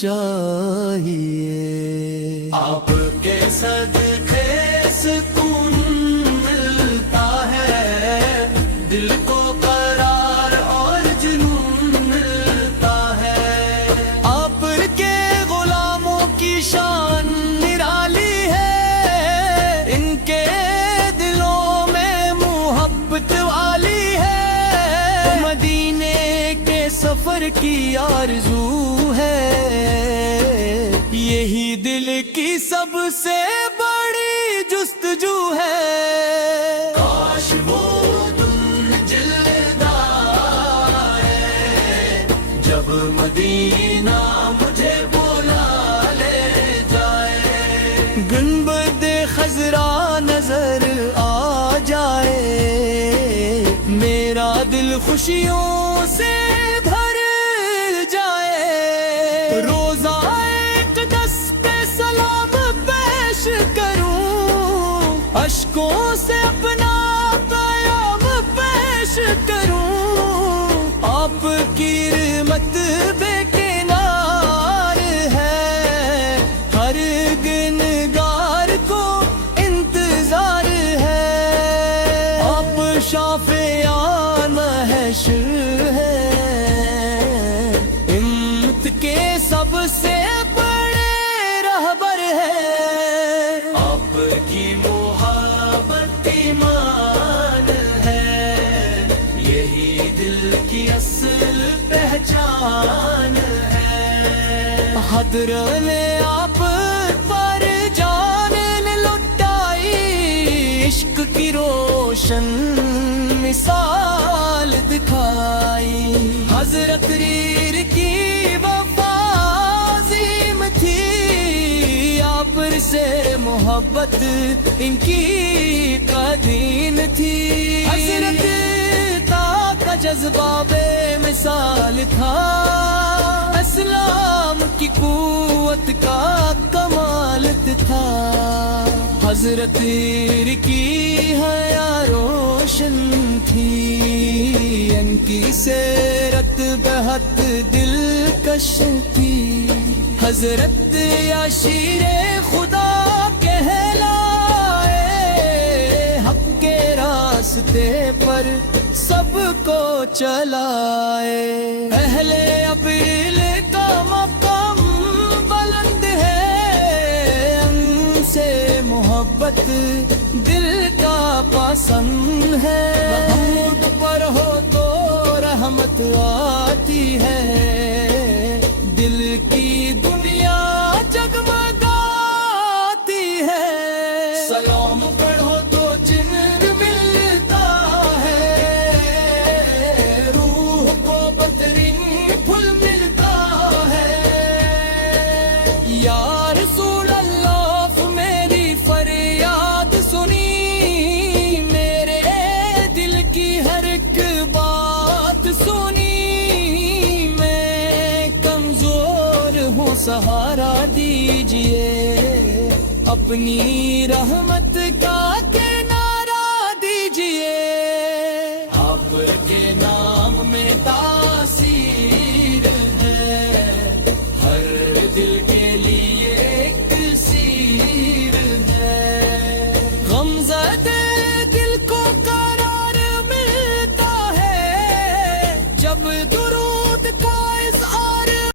چاہیے. آپ کے صدقے سکون ملتا ہے، دل کو قرار اور جنون ملتا ہے. آپ کے غلاموں کی شان نرالی ہے، ان کے دلوں میں محبت والی ہے. مدینے کے سفر کی آرزو ہے، یہی دل کی سب سے بڑی جستجو ہے. کاش وہ دن جلدائے جب مدینہ مجھے بلا لے جائے. گنبد خضرا نظر آ جائے، میرا دل خوشیوں سے بھر جائے. روزہ اقدس پہ سلام پیش کروں، اشکوں سے اپنا پیام پیش کروں. آپ کی رحمت بے کنار ہے، ہر گنگار کو انتظار ہے. آپ شافعان محشر ہے، امت کے سب سے بڑے رہبر ہے. آپ کی محبت ایمان ہے، یہی دل کی اصل پہچان ہے. حضرت نے آپ پر جان لٹائی، عشق کی روشن مثال دکھائی. حضرت ریر کی وفا عظیم تھی، آپ سے محبت ان کی قدیم تھی. حضرت کا جذبہ بے مثال تھا، اسلام کی قوت کا کمال تھا. حضرت کی حیا روشن تھی، ان کی سیرت بہت دلکش تھی. حضرت یا شیر خدا کہلائے، حق کے راستے پر سب کو چلائے. اہل اپریل کا مقام بلند ہے، ان سے محبت دل کا پسند ہے. محمود پر ہو تو رحمت آتی ہے، دل کی دنیا جگمگاتی ہے. سلام پڑھو تو جن ملتا ہے، روح کو بہترین پھول ملتا ہے. یا رسول اللہ میری فریاد سنی، میرے دل کی ہر ایک بات سنی. میں کمزور ہوں، سہارا دیجئے اپنی رحمت کا.